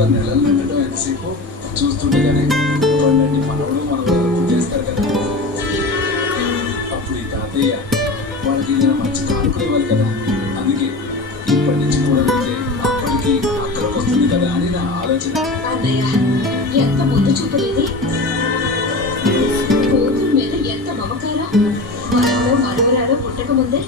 తర్వాత నెలలు పెట్టడం ఎంతసేపు చూస్తుంటే కానీ పండండి మనవడు మనవడు చేస్తారు కదా. అప్పుడు ఈ తాతయ్య వాళ్ళకి నేను మంచి కానుకలు ఇవ్వాలి కదా. అందుకే ఇప్పటి నుంచి కూడా వెళ్తే అప్పటికి అక్కడికి వస్తుంది కదా అని నా ఆలోచన. ఎంత ముందు చూపలేదే, కూతురు మీద ఎంత మమకారం. మనవడో మనవరాడో పుట్టక ముందే